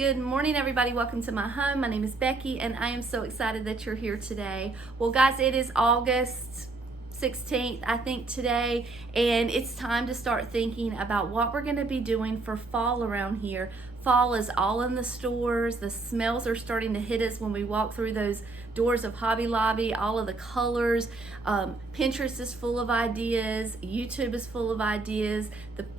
Good morning, everybody. Welcome to my home. My name is Becky, and I am so excited that you're here today. Well, guys, it is August 16th, I think, today, and it's time to start thinking about what we're going to be doing for fall around here. Fall is all in the stores. The smells are starting to hit us when we walk through those doors of Hobby Lobby, all of the colors. Pinterest is full of ideas. YouTube is full of ideas.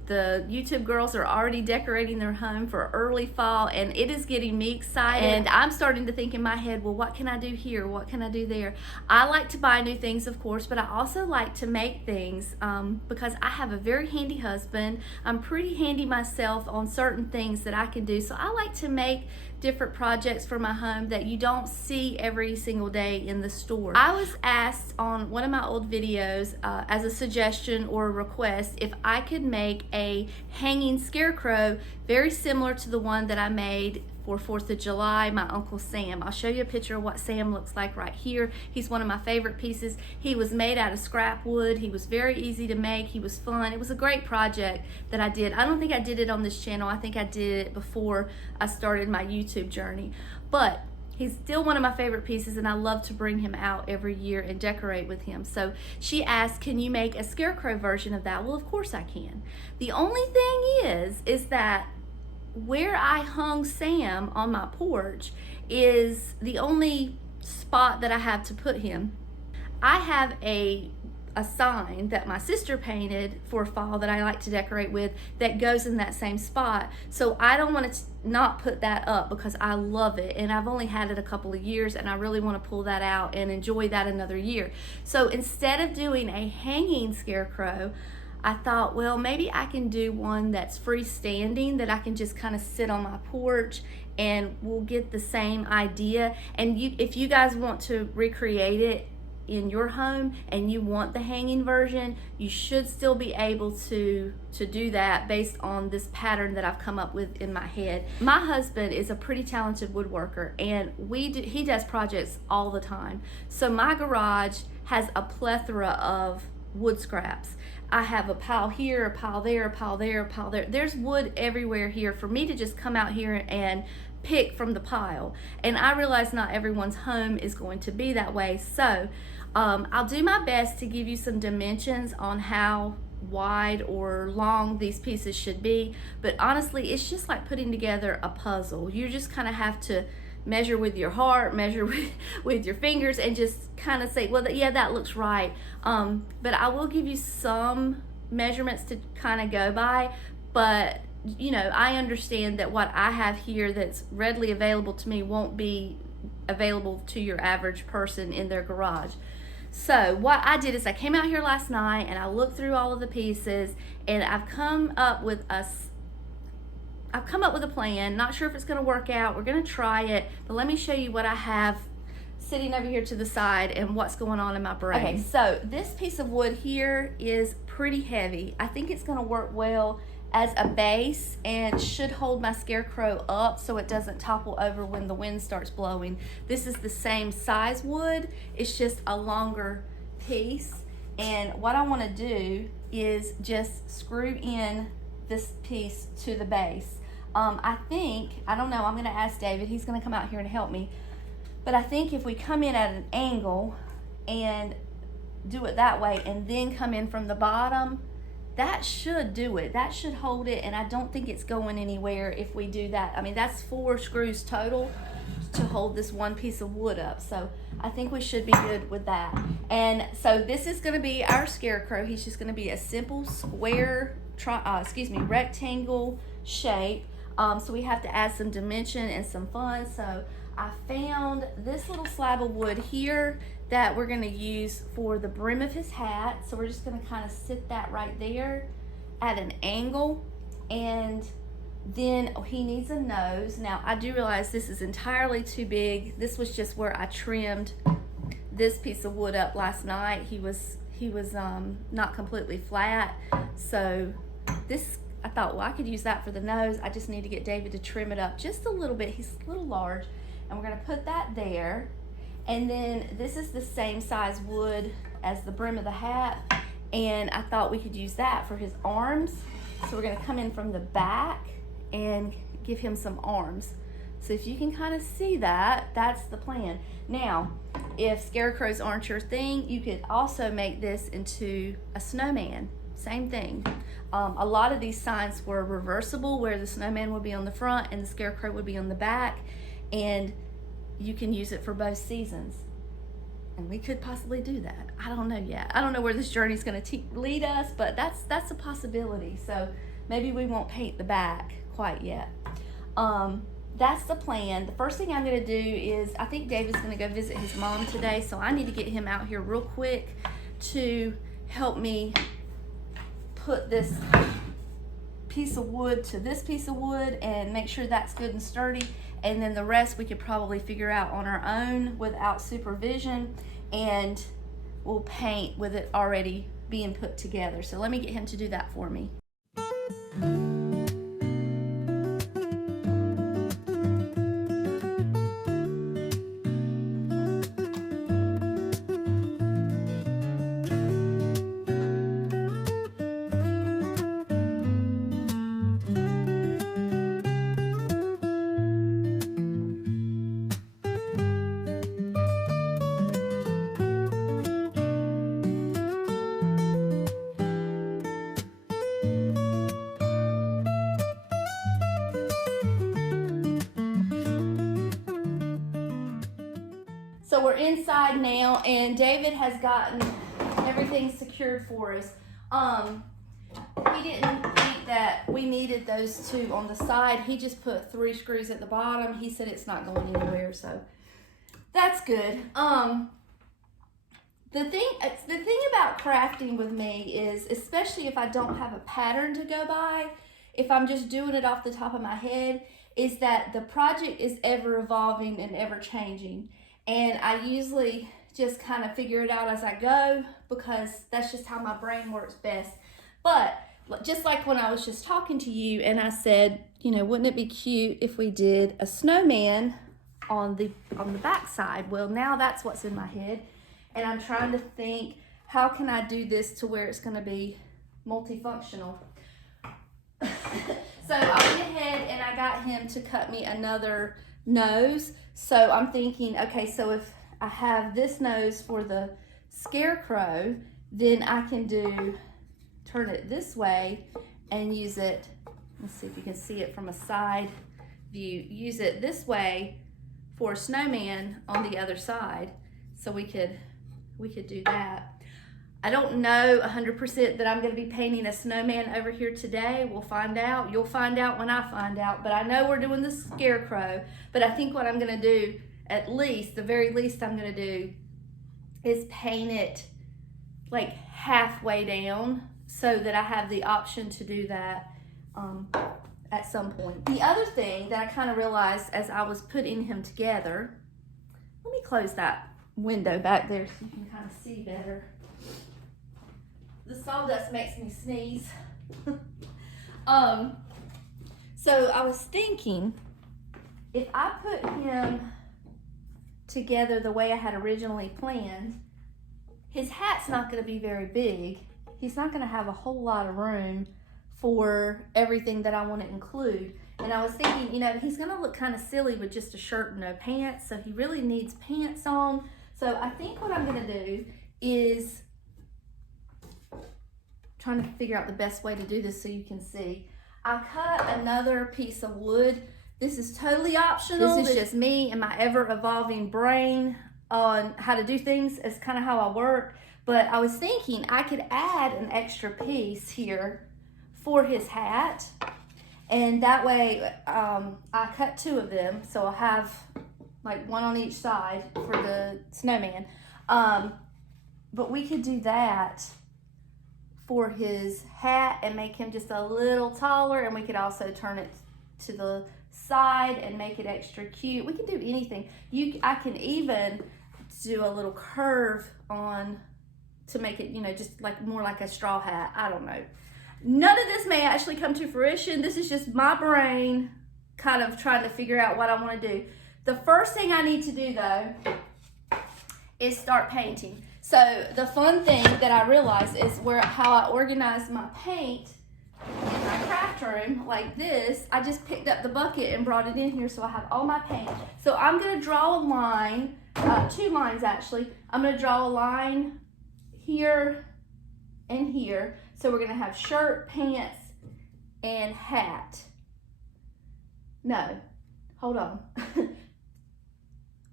The YouTube girls are already decorating their home for early fall, and it is getting me excited. And I'm starting to think in my head, well, what can I do here? What can I do there? I like to buy new things, of course, but I also like to make things because I have a very handy husband. I'm pretty handy myself on certain things that I can do. So I like to make different projects for my home that you don't see every single day in the store. I was asked on one of my old videos as a suggestion or a request if I could make a hanging scarecrow very similar to the one that I made for 4th of July, my Uncle Sam. I'll show you a picture of what Sam looks like right here. He's one of my favorite pieces. He was made out of scrap wood. He was very easy to make. He was fun. It was a great project that I did. I don't think I did it on this channel. I think I did it before I started my YouTube journey. But he's still one of my favorite pieces, and I love to bring him out every year and decorate with him. So she asked, can you make a scarecrow version of that? Well, of course I can. The only thing is that where I hung Sam on my porch is the only spot that I have to put him. I have a sign that my sister painted for fall that I like to decorate with that goes in that same spot. So I don't want to not put that up because I love it, and I've only had it a couple of years, and I really want to pull that out and enjoy that another year. So instead of doing a hanging scarecrow, I thought, well, maybe I can do one that's freestanding that I can just kind of sit on my porch, and we'll get the same idea. And if you guys want to recreate it in your home and you want the hanging version, you should still be able to do that based on this pattern that I've come up with in my head. My husband is a pretty talented woodworker, and he does projects all the time. So my garage has a plethora of wood scraps. I have a pile here, a pile there, a pile there, a pile there. There's wood everywhere here for me to just come out here and pick from the pile. And I realize not everyone's home is going to be that way. So I'll do my best to give you some dimensions on how wide or long these pieces should be. But honestly, it's just like putting together a puzzle. You just kind of have to measure with your heart, measure with your fingers, and just kind of say, well, yeah, that looks right. But I will give you some measurements to kind of go by. But you know, I understand that what I have here that's readily available to me won't be available to your average person in their garage. So what I did is I came out here last night and I looked through all of the pieces, and I've come up with a plan. Not sure if it's going to work out. We're going to try it, but let me show you what I have sitting over here to the side and what's going on in my brain. Okay, so this piece of wood here is pretty heavy. I think it's going to work well as a base and should hold my scarecrow up so it doesn't topple over when the wind starts blowing. This is the same size wood. It's just a longer piece. And what I want to do is just screw in this piece to the base. I don't know, I'm going to ask David. He's going to come out here and help me. But I think if we come in at an angle and do it that way and then come in from the bottom, that should do it. That should hold it, and I don't think it's going anywhere if we do that. I mean, that's 4 screws total to hold this one piece of wood up. So I think we should be good with that. And so this is going to be our scarecrow. He's just going to be a simple square, rectangle shape. So we have to add some dimension and some fun. So I found this little slab of wood here that we're going to use for the brim of his hat. So we're just going to kind of sit that right there at an angle. And then he needs a nose. Now I do realize this is entirely too big. This was just where I trimmed this piece of wood up last night. He was not completely flat. So this, I thought, well, I could use that for the nose. I just need to get David to trim it up just a little bit. He's a little large. And we're going to put that there. And then this is the same size wood as the brim of the hat. And I thought we could use that for his arms. So we're going to come in from the back and give him some arms. So if you can kind of see that, that's the plan. Now, if scarecrows aren't your thing, you could also make this into a snowman. Same thing. A lot of these signs were reversible, where the snowman would be on the front and the scarecrow would be on the back, and you can use it for both seasons. And we could possibly do that. I don't know yet. I don't know where this journey is going to lead us, but that's a possibility. So maybe we won't paint the back quite yet. That's the plan. The first thing I'm going to do is, I think David's going to go visit his mom today, so I need to get him out here real quick to help me put this piece of wood to this piece of wood and make sure that's good and sturdy. And then the rest we could probably figure out on our own without supervision, and we'll paint with it already being put together. So let me get him to do that for me. So we're inside now, and David has gotten everything secured for us. He didn't think that we needed those two on the side. He just put 3 screws at the bottom. He said it's not going anywhere, so that's good. The thing about crafting with me is, especially if I don't have a pattern to go by, if I'm just doing it off the top of my head, is that the project is ever evolving and ever changing. And I usually just kind of figure it out as I go, because that's just how my brain works best. But just like when I was just talking to you and I said, you know, wouldn't it be cute if we did a snowman on the back side? Well, now that's what's in my head. And I'm trying to think, how can I do this to where it's going to be multifunctional? So I went ahead and I got him to cut me another nose. So I'm thinking, okay, so if I have this nose for the scarecrow, then I can turn it this way and use it. Let's see if you can see it from a side view. Use it this way for a snowman on the other side. So we could do that. I don't know 100% that I'm going to be painting a snowman over here today. We'll find out. You'll find out when I find out. But I know we're doing the scarecrow. But I think what I'm going to do, at least, the very least I'm going to do, is paint it like halfway down so that I have the option to do that at some point. The other thing that I kind of realized as I was putting him together, let me close that window back there so you can kind of see better. The sawdust makes me sneeze. So I was thinking, if I put him together the way I had originally planned, his hat's not going to be very big. He's not going to have a whole lot of room for everything that I want to include. And I was thinking, you know, he's going to look kind of silly with just a shirt and no pants, so he really needs pants on. So I think what I'm going to do is trying to figure out the best way to do this so you can see. I cut another piece of wood. This is totally optional. This is just me and my ever-evolving brain on how to do things. It's kind of how I work. But I was thinking I could add an extra piece here for his hat. And that way, I cut 2 of them. So I'll have like 1 on each side for the snowman. But we could do that for his hat and make him just a little taller, and we could also turn it to the side and make it extra cute. We can do anything. I can even do a little curve on to make it, you know, just like more like a straw hat. I don't know. None of this may actually come to fruition. This is just my brain kind of trying to figure out what I want to do. The first thing I need to do though is start painting. So the fun thing that I realized is how I organize my paint in my craft craft room like this, I just picked up the bucket and brought it in here so I have all my paint. So I'm going to draw a line, 2 lines actually. I'm going to draw a line here and here. So we're going to have shirt, pants, and hat. No, hold on.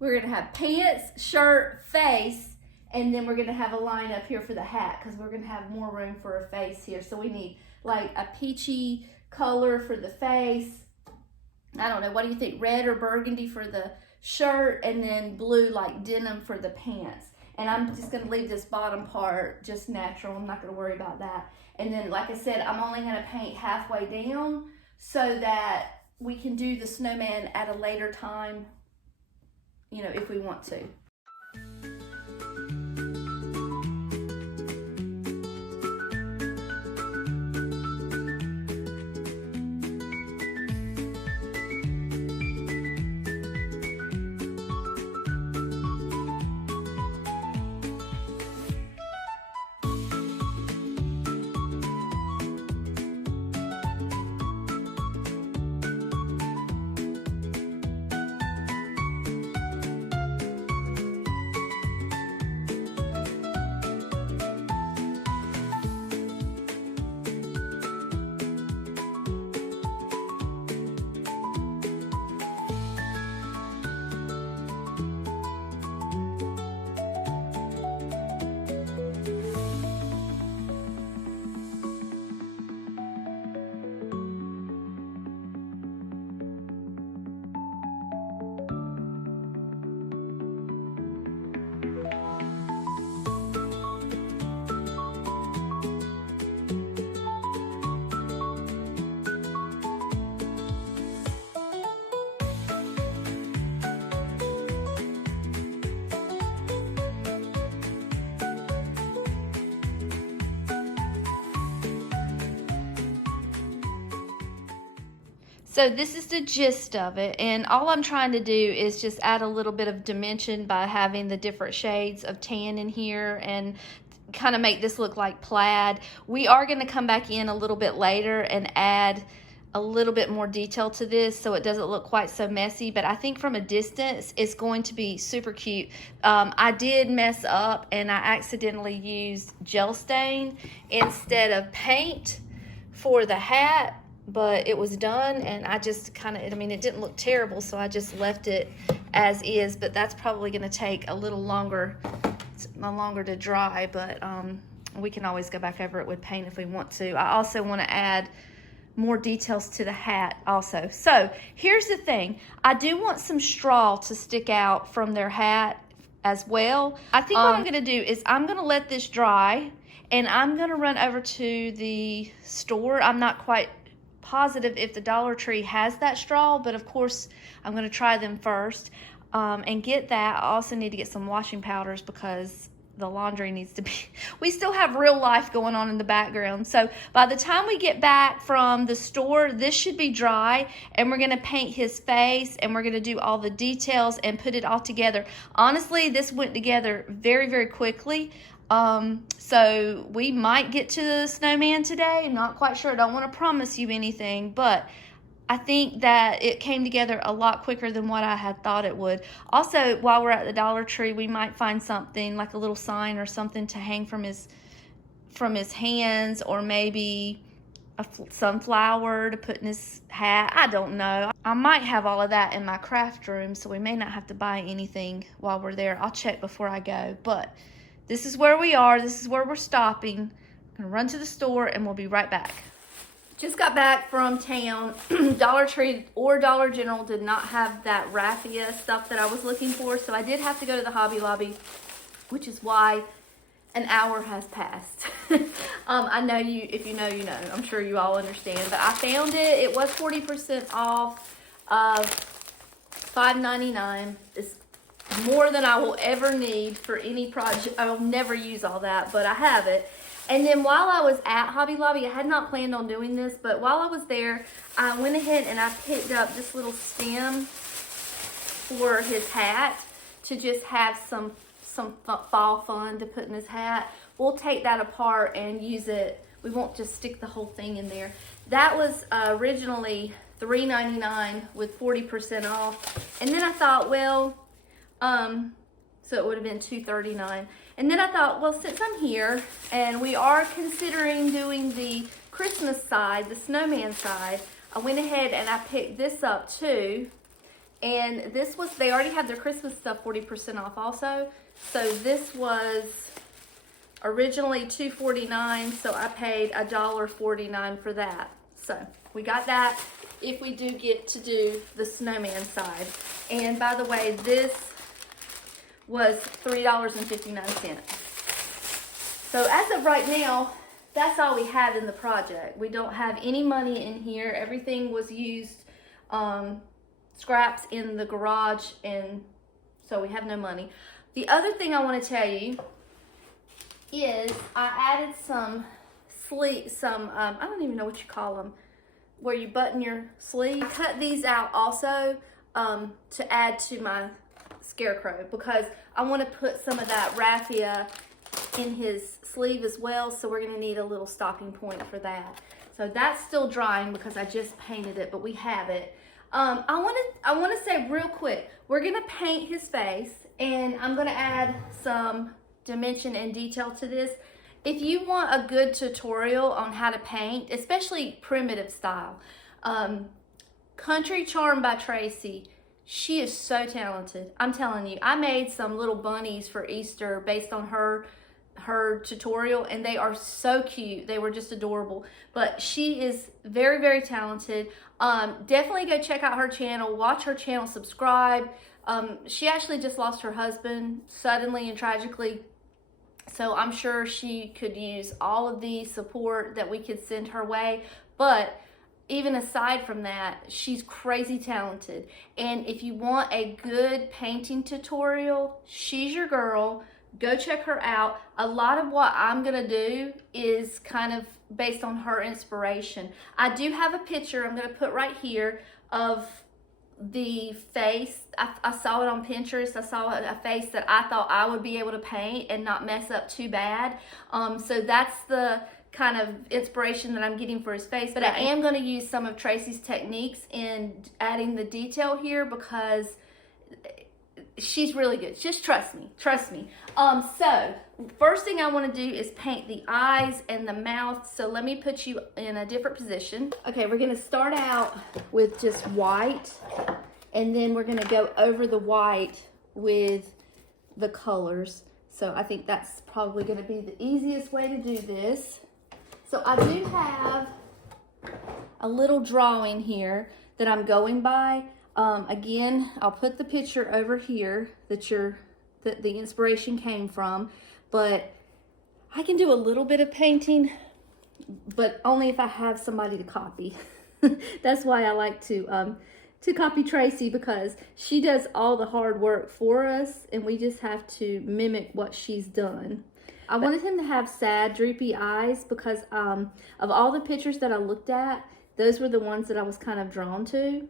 We're going to have pants, shirt, face, and then we're going to have a line up here for the hat because we're going to have more room for a face here. So we need like a peachy color for the face. I don't know, what do you think? Red or burgundy for the shirt, and then blue like denim for the pants. And I'm just going to leave this bottom part just natural. I'm not going to worry about that. And then, like I said, I'm only going to paint halfway down so that we can do the snowman at a later time, you know, if we want to. So this is the gist of it, and all I'm trying to do is just add a little bit of dimension by having the different shades of tan in here and kind of make this look like plaid. We are going to come back in a little bit later and add a little bit more detail to this so it doesn't look quite so messy, but I think from a distance it's going to be super cute. I did mess up and I accidentally used gel stain instead of paint for the hat, but it was done, and I just kind of, I mean, it didn't look terrible, so I just left it as is, but that's probably going to take a little longer to dry, but we can always go back over it with paint if we want to. I also want to add more details to the hat also. So here's the thing, I do want some straw to stick out from their hat as well. I think what I'm going to do is I'm going to let this dry, and I'm going to run over to the store. I'm not quite positive if the Dollar Tree has that straw, but of course I'm going to try them first and get that. I also need to get some washing powders because the laundry needs to be, we still have real life going on in the background. So by the time we get back from the store, this should be dry, and we're going to paint his face, and we're going to do all the details and put it all together. Honestly, this went together very, very quickly. So we might get to the snowman today. I'm not quite sure. I don't want to promise you anything, but I think that it came together a lot quicker than what I had thought it would. Also, while we're at the Dollar Tree, we might find something like a little sign or something to hang from his hands, or maybe a sunflower to put in his hat. I don't know. I might have all of that in my craft room, so we may not have to buy anything while we're there. I'll check before I go, but this is where we are. This is where we're stopping. I'm gonna run to the store and we'll be right back. Just got back from town. Dollar Tree or Dollar General did not have that raffia stuff that I was looking for, so I did have to go to the Hobby Lobby, which is why an hour has passed. I know you, if you know, you know. I'm sure you all understand, but I found it. It was 40% off of $5.99. It's more than I will ever need for any project. I will never use all that, but I have it. And then while I was at Hobby Lobby, I had not planned on doing this, but while I was there, I went ahead and I picked up this little stem for his hat to just have some fall fun to put in his hat. We'll take that apart and use it. We won't just stick the whole thing in there. That was originally $3.99 with 40% off. And then I thought, well, so it would have been $2.39. And then I thought, well, since I'm here and we are considering doing the Christmas side, the snowman side, I went ahead and I picked this up too. And this was, they already have their Christmas stuff 40% off also. So this was originally $2.49, so I paid $1.49 for that. So we got that if we do get to do the snowman side. And by the way, this was $3.59. So as of right now, that's all we have in the project. We don't have any money in here. Everything was used, scraps in the garage, and so we have no money. The other thing I want to tell you is I added some I don't even know what you call them, where you button your sleeve. Cut these out also to add to my Scarecrow, because I want to put some of that raffia in his sleeve as well, so we're going to need a little stopping point for that. So that's still drying because I just painted it, but we have it. I want to say real quick, we're going to paint his face, and I'm going to add some dimension and detail to this. If you want a good tutorial on how to paint, especially primitive style, Country Charm by Tracy, she is so talented. I'm telling you, I made some little bunnies for Easter based on her tutorial, and they are so cute. They were just adorable. But she is very, very talented. Definitely go check out her channel, watch her channel, subscribe. She actually just lost her husband suddenly and tragically, so I'm sure she could use all of the support that we could send her way. But even aside from that, she's crazy talented. And if you want a good painting tutorial, she's your girl. Go check her out. A lot of what I'm gonna do is kind of based on her inspiration. I do have a picture I'm gonna put right here of the face. I saw it on Pinterest. I saw a face that I thought I would be able to paint and not mess up too bad. So that's the kind of inspiration that I'm getting for his face. But I am going to use some of Tracy's techniques in adding the detail here, because she's really good. Just trust me. So first thing I want to do is paint the eyes and the mouth. So let me put you in a different position. Okay, we're going to start out with just white, and then we're going to go over the white with the colors. So I think that's probably going to be the easiest way to do this. So I do have a little drawing here that I'm going by. Again, I'll put the picture over here that the inspiration came from, but I can do a little bit of painting, but only if I have somebody to copy. That's why I like to copy Tracy, because she does all the hard work for us, and we just have to mimic what she's done. I wanted him to have sad, droopy eyes because of all the pictures that I looked at, those were the ones that I was kind of drawn to.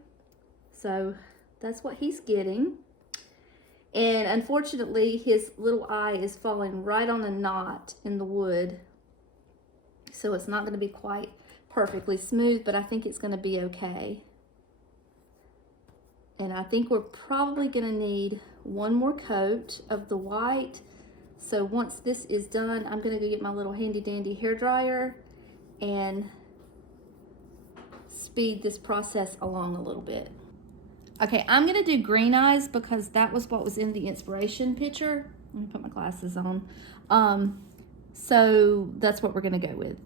So that's what he's getting. And unfortunately, his little eye is falling right on a knot in the wood. So it's not going to be quite perfectly smooth, but I think it's going to be okay. And I think we're probably going to need one more coat of the white. So once this is done, I'm going to go get my little handy dandy hair dryer and speed this process along a little bit. Okay, I'm going to do green eyes because that was what was in the inspiration picture. Let me put my glasses on. So that's what we're going to go with.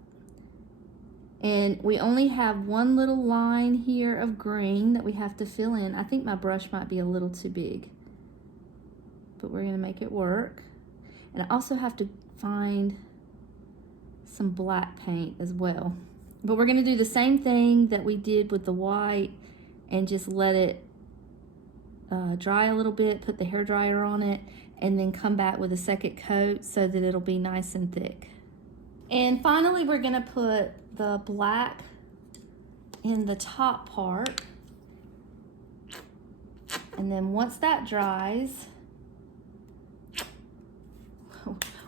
And we only have one little line here of green that we have to fill in. I think my brush might be a little too big, but we're going to make it work. And I also have to find some black paint as well. But we're going to do the same thing that we did with the white and just let it dry a little bit, put the hair dryer on it, and then come back with a second coat so that it'll be nice and thick. And finally, we're going to put the black in the top part. And then once that dries,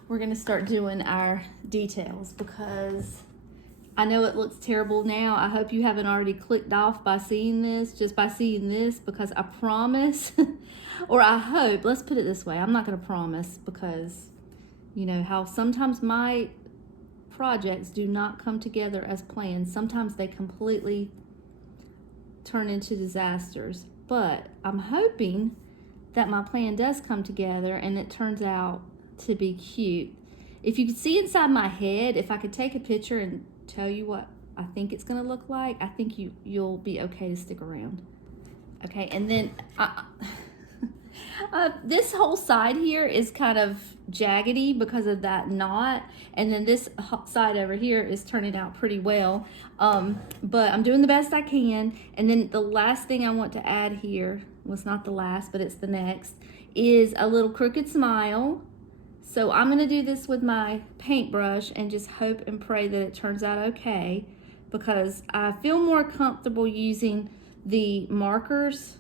we're going to start doing our details because I know it looks terrible now. I hope you haven't already clicked off by seeing this, just by seeing this, because I promise, or I hope, let's put it this way, I'm not going to promise, because you know how sometimes my projects do not come together as planned. Sometimes they completely turn into disasters, but I'm hoping that my plan does come together and it turns out to be cute. If you could see inside my head, if I could take a picture and tell you what I think it's going to look like, I think you'll be okay to stick around. Okay, and then this whole side here is kind of jaggedy because of that knot, and then this side over here is turning out pretty well, but I'm doing the best I can. And then the last thing I want to add here, well, it's not the last, but it's the next, is a little crooked smile. So I'm going to do this with my paintbrush and just hope and pray that it turns out okay, because I feel more comfortable using the markers,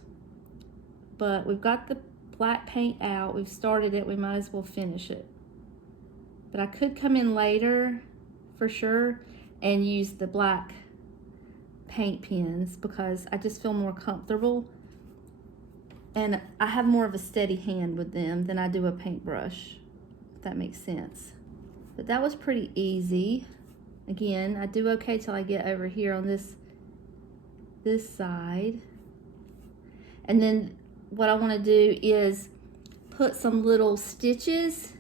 but we've got the black paint out, we've started it, we might as well finish it. But I could come in later for sure and use the black paint pens because I just feel more comfortable, and I have more of a steady hand with them than I do a paintbrush, if that makes sense. But that was pretty easy. Again, I do okay till I get over here on this side. And then what I want to do is put some little stitches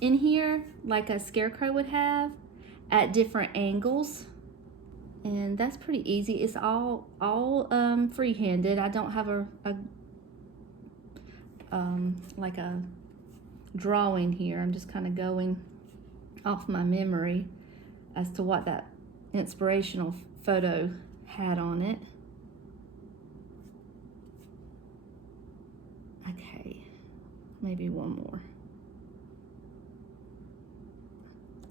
in here like a Scarecrow would have at different angles, and that's pretty easy. It's all free-handed. I don't have like a drawing here. I'm just kind of going off my memory as to what that inspirational photo had on it. Okay, maybe one more.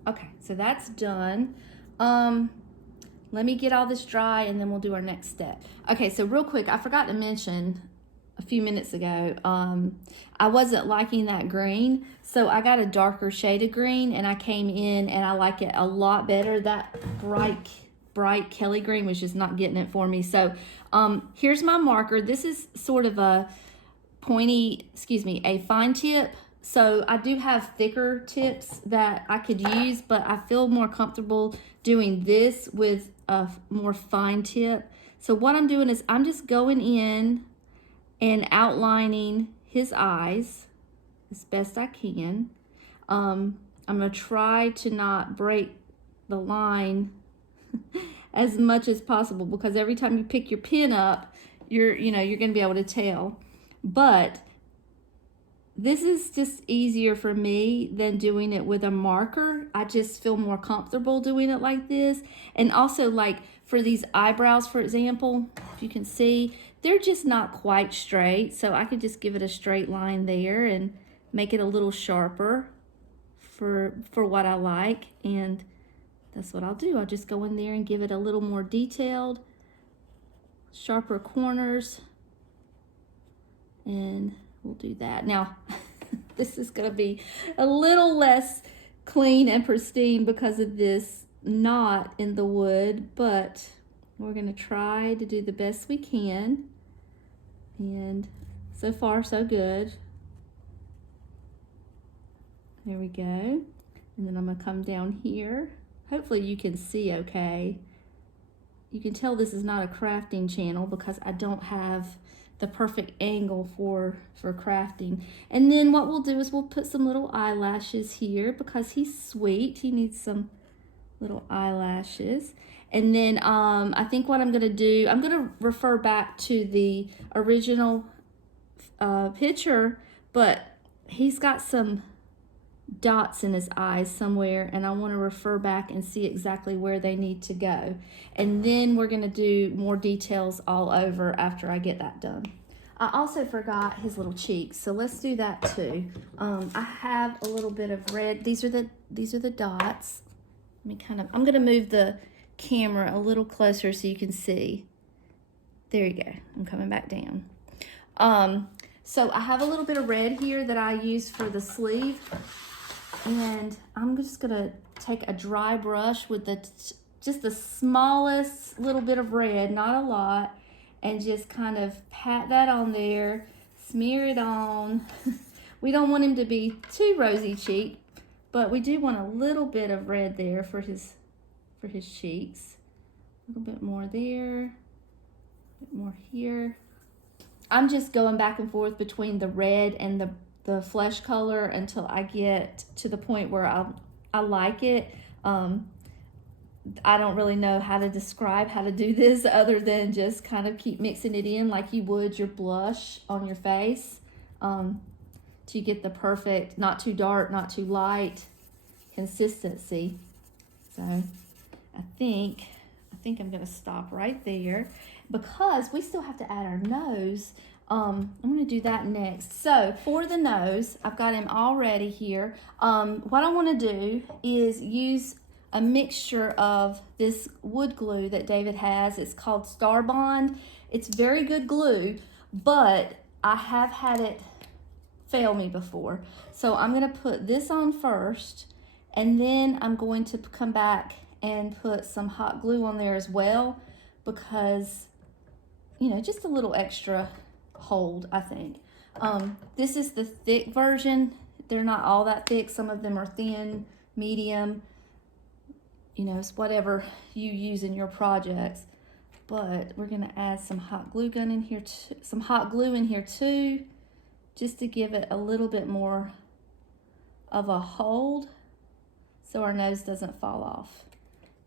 Okay, so that's done. Let me get all this dry and then we'll do our next step. Okay, so real quick, I forgot to mention a few minutes ago, I wasn't liking that green, so I got a darker shade of green and I came in and I like it a lot better. That bright Kelly green was just not getting it for me. So here's my marker. This is sort of a a fine tip. So I do have thicker tips that I could use, but I feel more comfortable doing this with a more fine tip. So what I'm doing is I'm just going in and outlining his eyes as best I can. I'm gonna try to not break the line as much as possible, because every time you pick your pen up, you're gonna be able to tell. But this is just easier for me than doing it with a marker. I just feel more comfortable doing it like this. And also, like for these eyebrows, for example, if you can see, they're just not quite straight. So I could just give it a straight line there and make it a little sharper for what I like. And that's what I'll do. I'll just go in there and give it a little more detailed, sharper corners. And we'll do that. Now, this is going to be a little less clean and pristine because of this knot in the wood, but we're going to try to do the best we can. And so far, so good. There we go. And then I'm going to come down here. Hopefully you can see okay. You can tell this is not a crafting channel because I don't have the perfect angle for crafting. And then what we'll do is we'll put some little eyelashes here because he's sweet. He needs some little eyelashes. And then I think what I'm going to do, I'm going to refer back to the original picture, but he's got some dots in his eyes somewhere, and I want to refer back and see exactly where they need to go. And then we're going to do more details all over after I get that done. I also forgot his little cheeks, so let's do that too. I have a little bit of red. These are the dots. I'm going to move the camera a little closer so you can see. There you go. I'm coming back down. So I have a little bit of red here that I use for the sleeve. And I'm just gonna take a dry brush with just the smallest little bit of red, not a lot, and just kind of pat that on there, smear it on. We don't want him to be too rosy cheeked, but we do want a little bit of red there for his cheeks. A little bit more there, a bit more here. I'm just going back and forth between the red and the flesh color until I get to the point where I like it. I don't really know how to describe how to do this other than just kind of keep mixing it in like you would your blush on your face, to get the perfect, not too dark, not too light consistency. So I think I'm gonna stop right there because we still have to add our nose. I'm gonna do that next. So for the nose, I've got him all ready here. What I wanna do is use a mixture of this wood glue that David has. It's called Star Bond. It's very good glue, but I have had it fail me before. So I'm gonna put this on first, and then I'm going to come back and put some hot glue on there as well, because, you know, just a little extra hold, I think. This is the thick version. They're not all that thick. Some of them are thin, medium. You know, it's whatever you use in your projects. But we're gonna add some hot glue in here too, just to give it a little bit more of a hold so our nose doesn't fall off.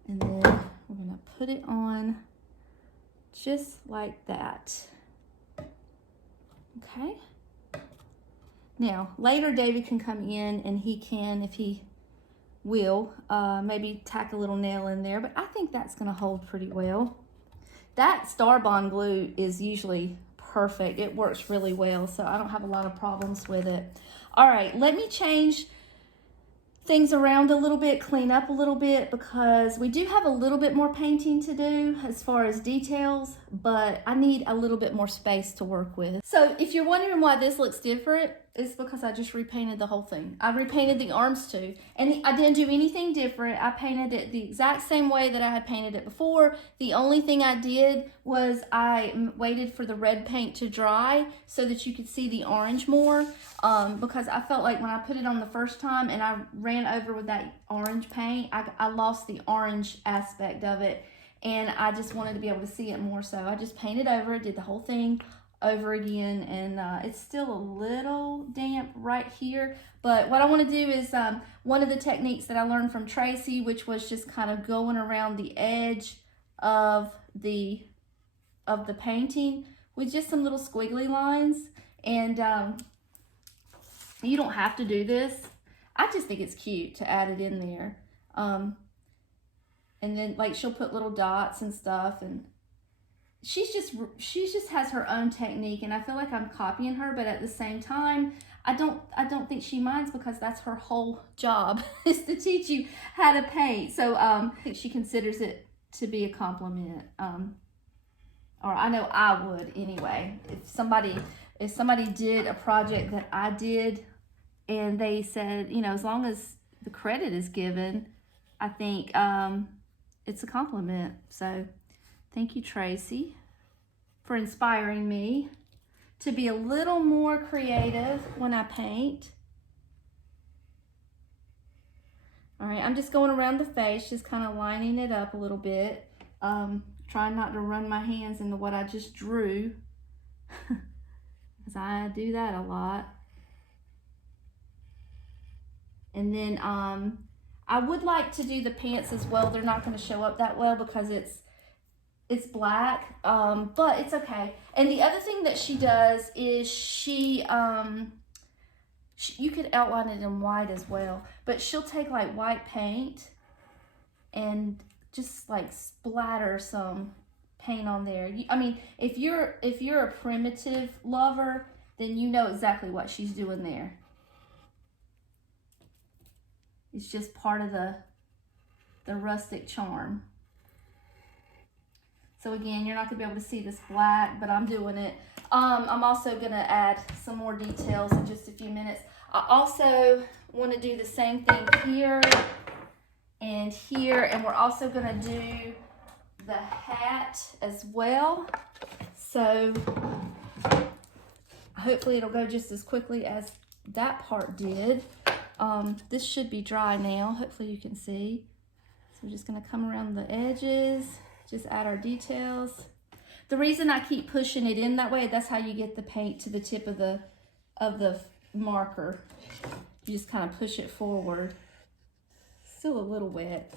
And then we're gonna put it on just like that. Okay. Now, later David can come in and he can, if he will, maybe tack a little nail in there, but I think that's gonna hold pretty well. That Star Bond glue is usually perfect. It works really well, so I don't have a lot of problems with it. All right, let me change things around a little bit, clean up a little bit, because we do have a little bit more painting to do as far as details, but I need a little bit more space to work with. So if you're wondering why this looks different, it's because I just repainted the whole thing. I repainted the arms too, and I didn't do anything different. I painted it the exact same way that I had painted it before. The only thing I did was I waited for the red paint to dry so that you could see the orange more, because I felt like when I put it on the first time and I ran over with that orange paint, I lost the orange aspect of it, and I just wanted to be able to see it more. So I just painted over, did the whole thing over again, and it's still a little damp right here, but what I want to do is one of the techniques that I learned from Tracy, which was just kind of going around the edge of the painting with just some little squiggly lines. And you don't have to do this. I just think it's cute to add it in there. And then like she'll put little dots and stuff, and she just has her own technique, and I feel like I'm copying her, but at the same time, I don't think she minds, because that's her whole job is to teach you how to paint. So I think she considers it to be a compliment. Or I know I would anyway. If somebody did a project that I did and they said, you know, as long as the credit is given, I think it's a compliment. So thank you, Tracy, for inspiring me to be a little more creative when I paint. All right, I'm just going around the face, just kind of lining it up a little bit. Trying not to run my hands into what I just drew, because I do that a lot. And then I would like to do the pants as well. They're not going to show up that well because it's black, but it's okay. And the other thing that she does is you could outline it in white as well, but she'll take like white paint and just like splatter some paint on there. I mean, if you're a primitive lover, then you know exactly what she's doing there. It's just part of the rustic charm. So again, you're not gonna be able to see this black, but I'm doing it. I'm also gonna add some more details in just a few minutes. I also want to do the same thing here and here, and we're also going to do the hat as well. So hopefully it'll go just as quickly as that part did. This should be dry now. Hopefully you can see. So we're just going to come around the edges, just add our details. The reason I keep pushing it in that way, that's how you get the paint to the tip of the marker. You just kind of push it forward. Still a little wet.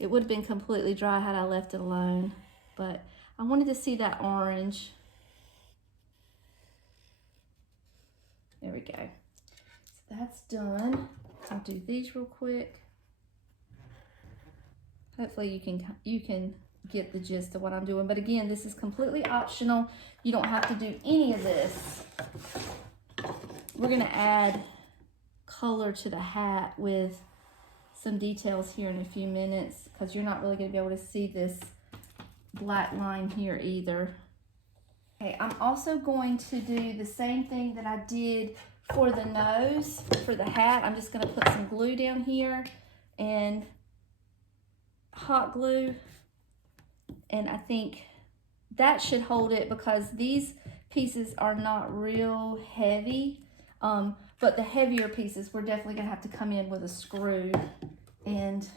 It would have been completely dry had I left it alone, but I wanted to see that orange. There we go. So that's done. I'll do these real quick. Hopefully you can get the gist of what I'm doing. But again, this is completely optional. You don't have to do any of this. We're gonna add color to the hat with some details here in a few minutes, because you're not really gonna be able to see this black line here either. Okay, I'm also going to do the same thing that I did for the nose, for the hat. I'm just gonna put some glue down here and hot glue, and I think that should hold it because these pieces are not real heavy, but the heavier pieces we're definitely gonna have to come in with a screw and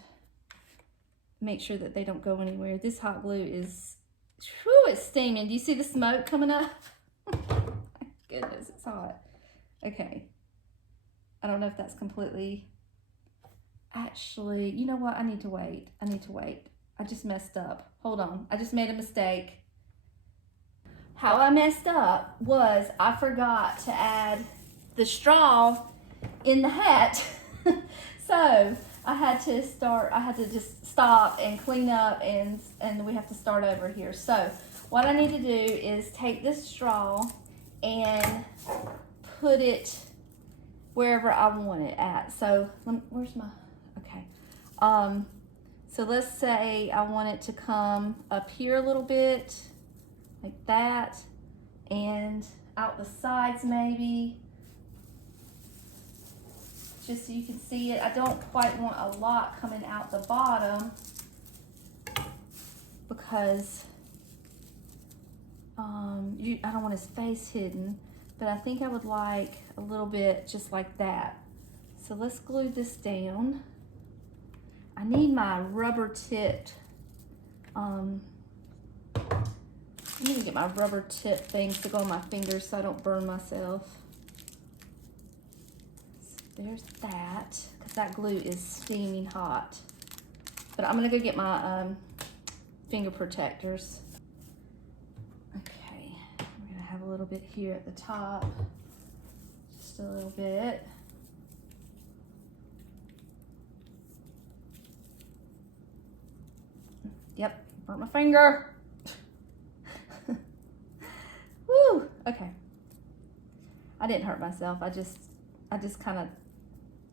make sure that they don't go anywhere. This hot glue is, whew, it's steaming. Do you see the smoke coming up? My goodness, it's hot. Okay, I don't know if that's completely, actually, you know what? I need to wait. I just messed up. Hold on. I just made a mistake. How I messed up was I forgot to add the straw in the hat. So I had to just stop and clean up, and we have to start over here. So what I need to do is take this straw and put it wherever I want it at. So where's my, okay. So let's say I want it to come up here a little bit, like that, and out the sides maybe, just so you can see it. I don't quite want a lot coming out the bottom because I don't want his face hidden, but I think I would like a little bit just like that. So let's glue this down. I need my rubber tipped, I need to get my rubber tip things to go on my fingers so I don't burn myself. So there's that, because that glue is steaming hot. But I'm gonna go get my finger protectors. Okay, we're gonna have a little bit here at the top, just a little bit. Yep, burnt my finger. Woo, okay. I didn't hurt myself. I just kind of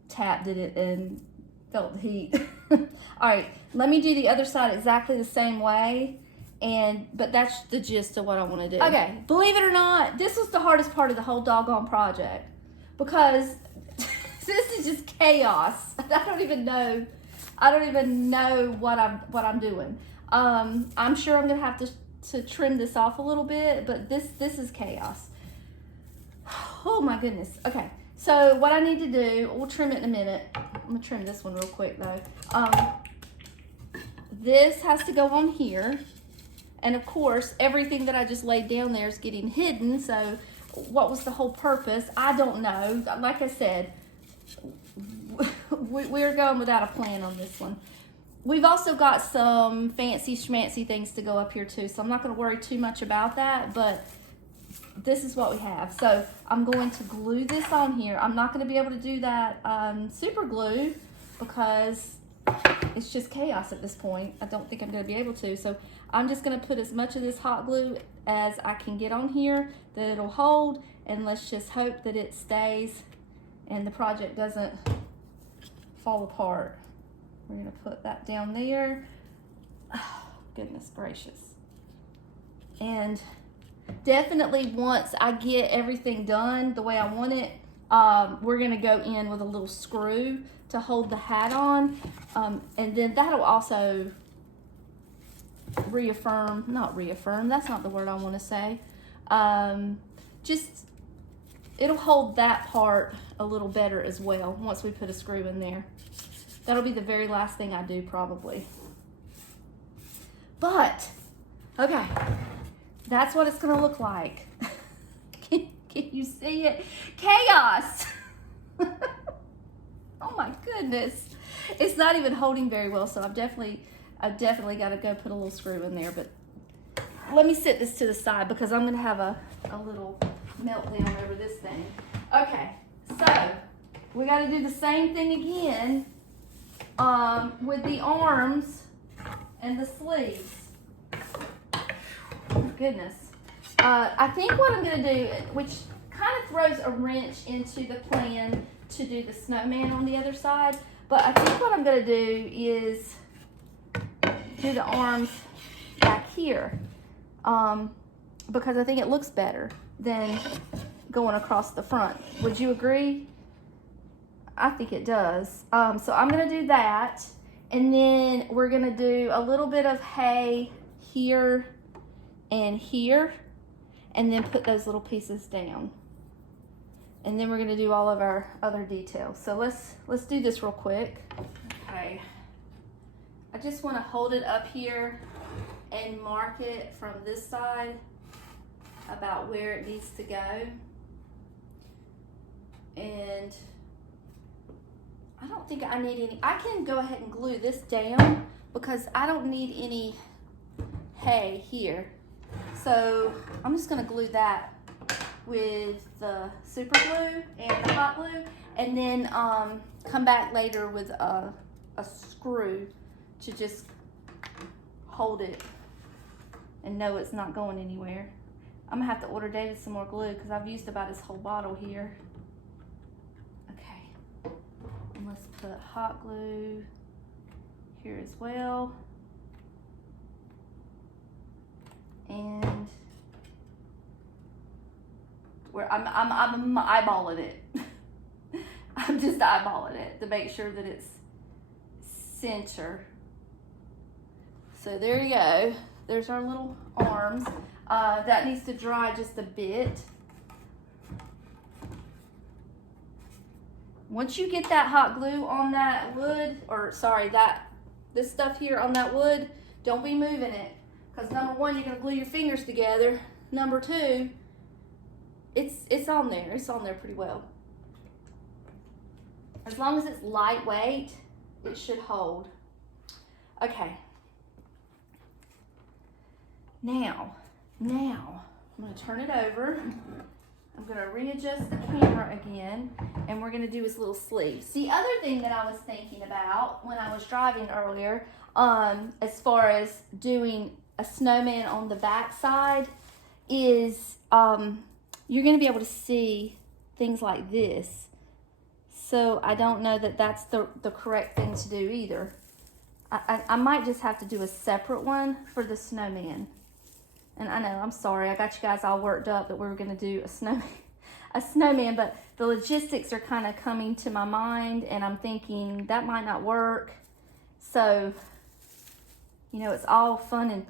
tapped it and felt the heat. All right, let me do the other side exactly the same way, but that's the gist of what I want to do. Okay, believe it or not, this was the hardest part of the whole doggone project, because this is just chaos. I don't even know what I'm doing. I'm sure I'm gonna have to trim this off a little bit, but this is chaos. Oh my goodness. Okay, so what I need to do, we'll trim it in a minute. I'm gonna trim this one real quick though. This has to go on here, and of course everything that I just laid down there is getting hidden. So what was the whole purpose? I don't know. Like I said, we're going without a plan on this one. We've also got some fancy schmancy things to go up here too, so I'm not going to worry too much about that, but this is what we have. So I'm going to glue this on here. I'm not going to be able to do that super glue because it's just chaos at this point. I don't think I'm going to be able to, so I'm just going to put as much of this hot glue as I can get on here that it'll hold, and let's just hope that it stays and the project doesn't fall apart. We're gonna put that down there. Oh, goodness gracious. And definitely once I get everything done the way I want it, we're gonna go in with a little screw to hold the hat on. And then that'll also not reaffirm, that's not the word I wanna say. Just, it'll hold that part a little better as well once we put a screw in there. That'll be the very last thing I do probably. But, okay, that's what it's gonna look like. Can you see it? Chaos! Oh my goodness. It's not even holding very well, so I've definitely got to go put a little screw in there. But let me set this to the side because I'm going to have a little meltdown over this thing. Okay, so we got to do the same thing again with the arms and the sleeves. Oh, goodness. I think what I'm going to do, which kind of throws a wrench into the plan to do the snowman on the other side, but I think what I'm going to do is do the arms back here because I think it looks better than going across the front. Would you agree? I think it does. So I'm going to do that, and then we're going to do a little bit of hay here and here, and then put those little pieces down. And then we're going to do all of our other details. So let's do this real quick. Okay. I just want to hold it up here and mark it from this side about where it needs to go. And I don't think I need any. I can go ahead and glue this down because I don't need any hay here. So I'm just going to glue that with the super glue and the hot glue, and then come back later with a screw to just hold it and know it's not going anywhere. I'm gonna have to order David some more glue because I've used about his whole bottle here. Okay, and let's put hot glue here as well. And where I'm eyeballing it. I'm just eyeballing it to make sure that it's center. So there you go. There's our little arms. That needs to dry just a bit. Once you get that hot glue on that wood, or sorry, this stuff here on that wood, don't be moving it. Because number one, you're gonna glue your fingers together. Number two, it's on there. It's on there pretty well. As long as it's lightweight, it should hold. Okay. Now, I'm gonna turn it over. I'm gonna readjust the camera again, and we're gonna do his little sleeves. The other thing that I was thinking about when I was driving earlier, as far as doing a snowman on the back side, is you're gonna be able to see things like this. So I don't know that that's the correct thing to do either. I might just have to do a separate one for the snowman. And I know, I'm sorry, I got you guys all worked up that we were gonna do a snowman, but the logistics are kind of coming to my mind, and I'm thinking that might not work. So, you know, it's all fun and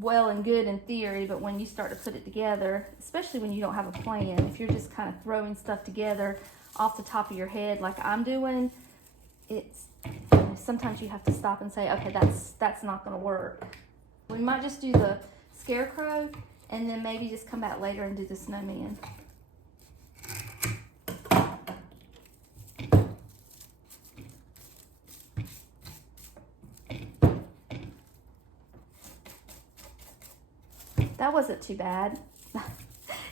well and good in theory, but when you start to put it together, especially when you don't have a plan, if you're just kind of throwing stuff together off the top of your head like I'm doing, it's, you know, sometimes you have to stop and say, okay, that's not gonna work. We might just do the Scarecrow and then maybe just come back later and do the snowman. That wasn't too bad.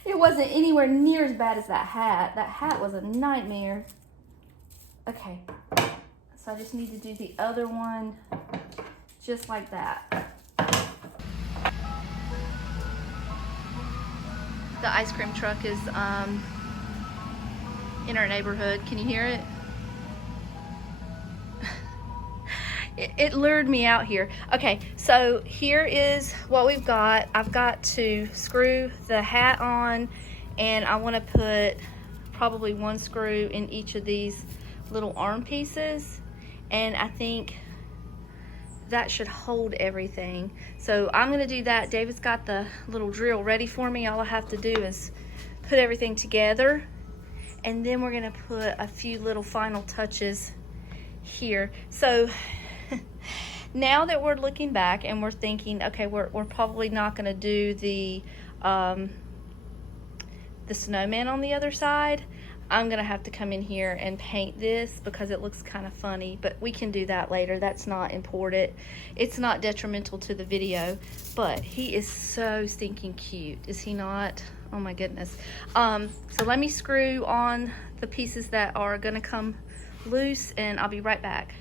It wasn't anywhere near as bad as that hat. That hat was a nightmare. Okay, so I just need to do the other one just like that. The ice cream truck is in our neighborhood. Can you hear it? It lured me out here. Okay, so here is what we've got. I've got to screw the hat on, and I want to put probably one screw in each of these little arm pieces, and I think that should hold everything. So I'm gonna do that. David's got the little drill ready for me. All I have to do is put everything together, and then we're gonna put a few little final touches here. So now that we're looking back and we're thinking, okay, we're probably not gonna do the snowman on the other side, I'm gonna have to come in here and paint this because it looks kind of funny, but we can do that later. That's not important. It's not detrimental to the video, but he is so stinking cute, is he not? Oh my goodness. So let me screw on the pieces that are gonna come loose, and I'll be right back.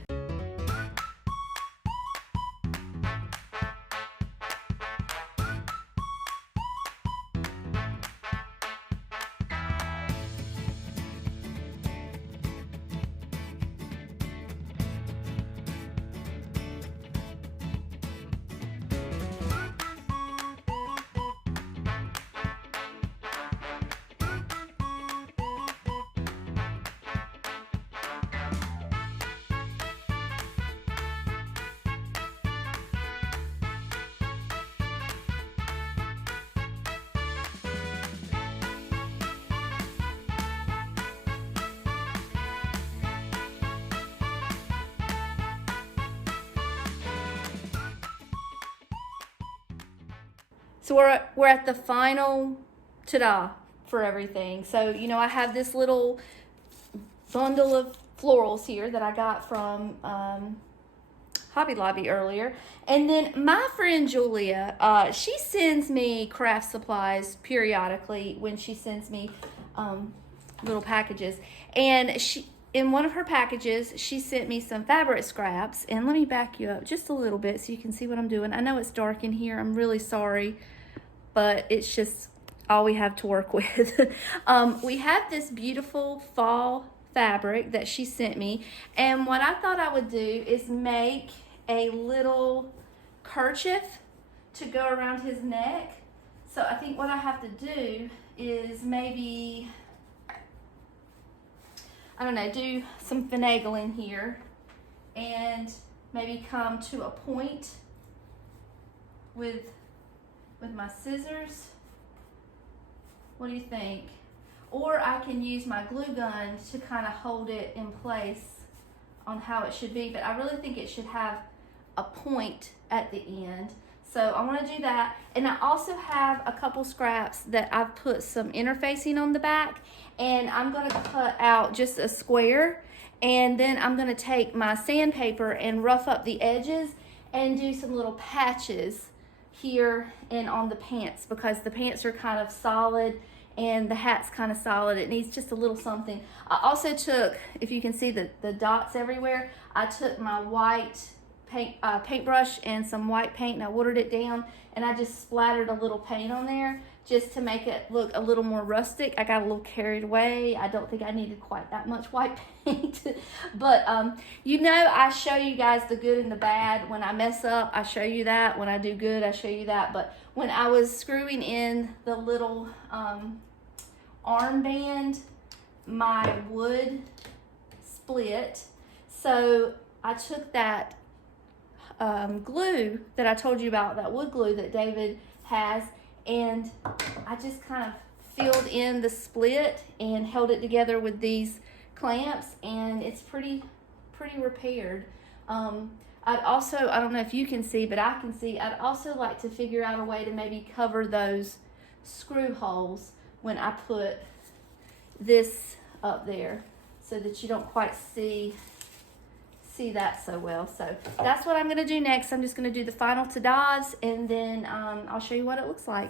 So we're at the final ta-da for everything. So, you know, I have this little bundle of florals here that I got from Hobby Lobby earlier. And then my friend Julia, she sends me craft supplies periodically when she sends me little packages. And in one of her packages, she sent me some fabric scraps. And let me back you up just a little bit so you can see what I'm doing. I know it's dark in here. I'm really sorry, but it's just all we have to work with. We have this beautiful fall fabric that she sent me, and what I thought I would do is make a little kerchief to go around his neck. So I think what I have to do is maybe, I don't know, do some finagling here and maybe come to a point with my scissors. What do you think? Or I can use my glue gun to kind of hold it in place on how it should be, but I really think it should have a point at the end. So I want to do that. And I also have a couple scraps that I've put some interfacing on the back, and I'm going to cut out just a square, and then I'm going to take my sandpaper and rough up the edges and do some little patches here and on the pants, because the pants are kind of solid and the hat's kind of solid. It needs just a little something. I also took, if you can see the dots everywhere, I took my white paintbrush and some white paint, and I watered it down, and I just splattered a little paint on there just to make it look a little more rustic. I got a little carried away. I don't think I needed quite that much white paint. But you know, I show you guys the good and the bad. When I mess up, I show you that. When I do good, I show you that. But when I was screwing in the little armband, my wood split. So I took that glue that I told you about, that wood glue that David has, and I just kind of filled in the split and held it together with these clamps, and it's pretty repaired. I'd also, I don't know if you can see, but I can see, I'd also like to figure out a way to maybe cover those screw holes when I put this up there, so that you don't quite see that so well. So that's what I'm going to do next. I'm just going to do the final ta-das, and then I'll show you what it looks like.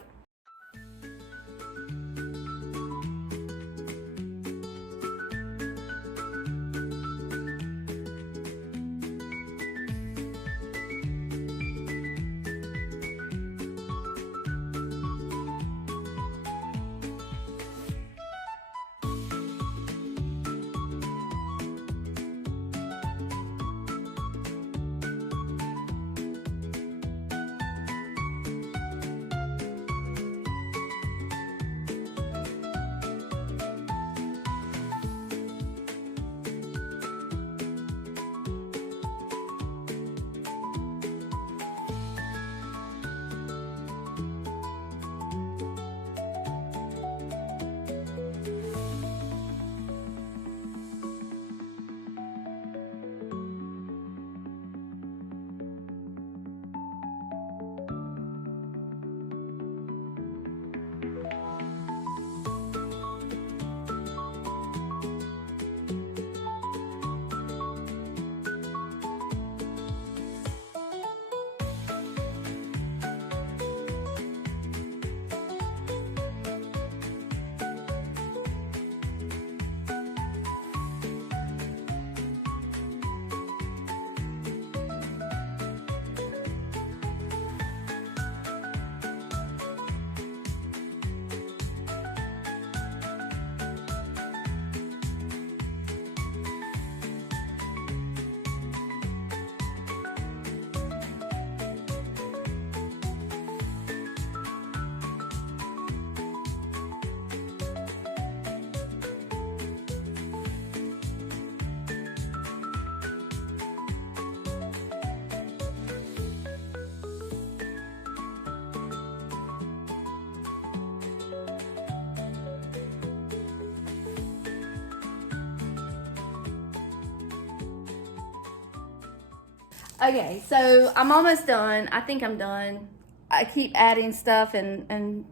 Okay, so I'm almost done. I think I'm done. I keep adding stuff and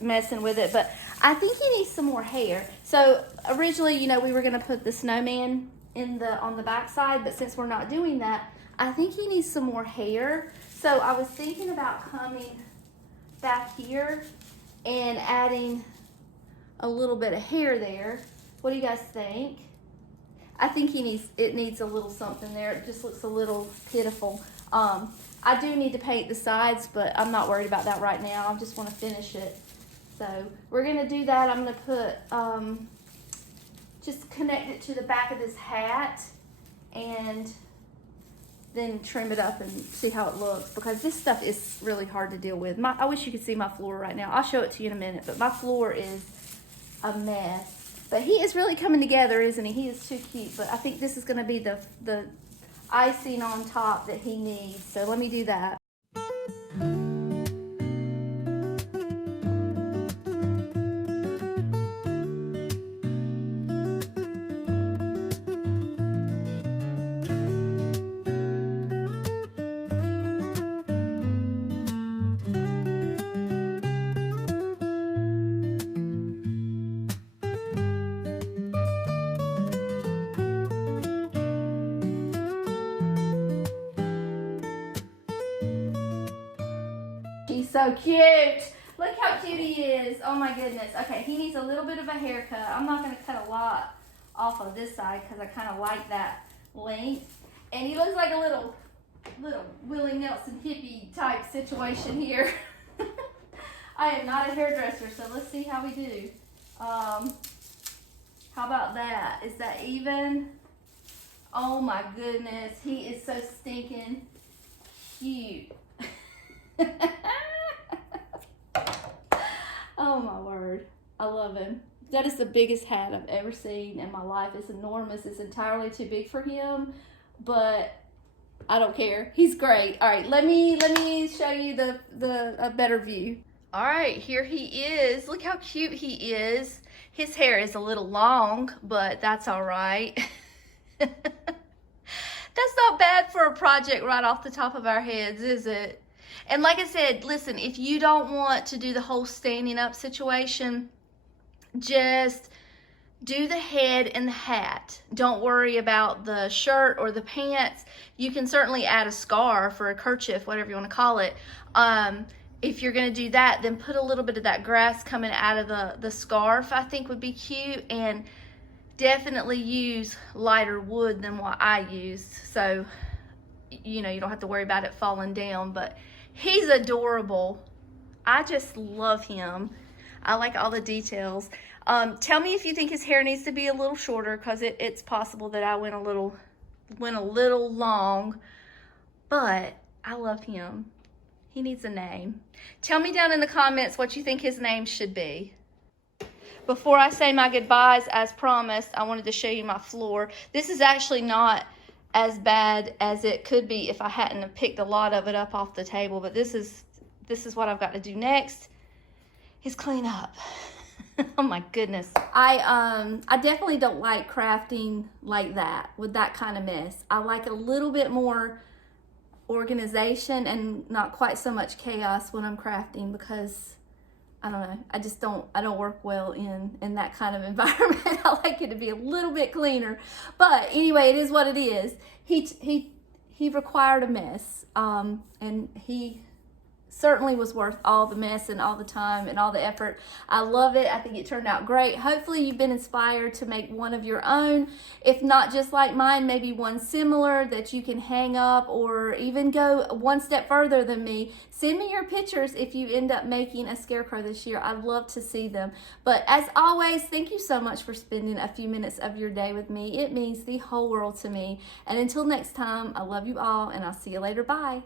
messing with it, but I think he needs some more hair. So originally, you know, we were gonna put the snowman on the back side, but since we're not doing that, I think he needs some more hair. So I was thinking about coming back here and adding a little bit of hair there. What do you guys think? I think it needs a little something there. It just looks a little pitiful. I do need to paint the sides, but I'm not worried about that right now. I just want to finish it. So we're gonna do that. I'm gonna put, just connect it to the back of this hat and then trim it up and see how it looks, because this stuff is really hard to deal with. I wish you could see my floor right now. I'll show it to you in a minute, but my floor is a mess. But he is really coming together, isn't he? He is too cute. But I think this is going to be the icing on top that he needs. So let me do that. He's so cute. Look how cute he is. Oh my goodness. Okay, he needs a little bit of a haircut. I'm not going to cut a lot off of this side because I kind of like that length. And he looks like a little Willie Nelson hippie type situation here. I am not a hairdresser, so let's see how we do. How about that? Is that even? Oh my goodness. He is so stinking cute. Oh my word. I love him. That is the biggest hat I've ever seen in my life. It's enormous. It's entirely too big for him, but I don't care. He's great. All right, let me show you a better view. All right, here he is. Look how cute he is. His hair is a little long, but that's all right. That's not bad for a project right off the top of our heads, is it? And like I said, listen, if you don't want to do the whole standing up situation, just do the head and the hat. Don't worry about the shirt or the pants. You can certainly add a scarf or a kerchief, whatever you want to call it. If you're going to do that, then put a little bit of that grass coming out of the scarf, I think would be cute. And definitely use lighter wood than what I used. So, you know, you don't have to worry about it falling down. But he's adorable. I just love him. I like all the details. Tell me if you think his hair needs to be a little shorter, because it's possible that I went a little long, but I love him. He needs a name. Tell me down in the comments what you think his name should be. Before I say my goodbyes, as promised, I wanted to show you my floor. This is actually not as bad as it could be if I hadn't have picked a lot of it up off the table, but this is what I've got to do next, is clean up. Oh my goodness. I definitely don't like crafting like that, with that kind of mess. I like a little bit more organization and not quite so much chaos when I'm crafting, because I don't know, I don't work well in that kind of environment. I like it to be a little bit cleaner. But anyway, it is what it is. He required a mess, and he certainly was worth all the mess and all the time and all the effort. I love it. I think it turned out great. Hopefully you've been inspired to make one of your own. If not just like mine, maybe one similar that you can hang up, or even go one step further than me. Send me your pictures if you end up making a scarecrow this year. I'd love to see them. But as always, thank you so much for spending a few minutes of your day with me. It means the whole world to me. And until next time, I love you all, and I'll see you later. Bye.